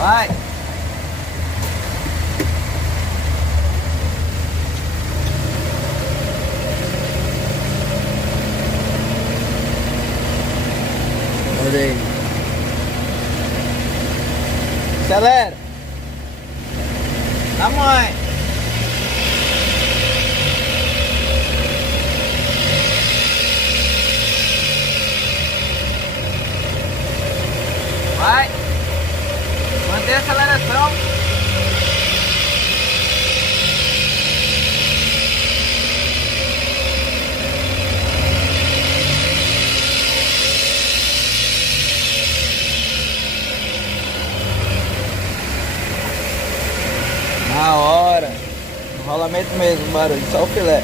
Vai. Olha aí. Acelera. Na mãe. Vai. Mantém a aceleração. Na hora. Rolamento mesmo, barulho, só o filé.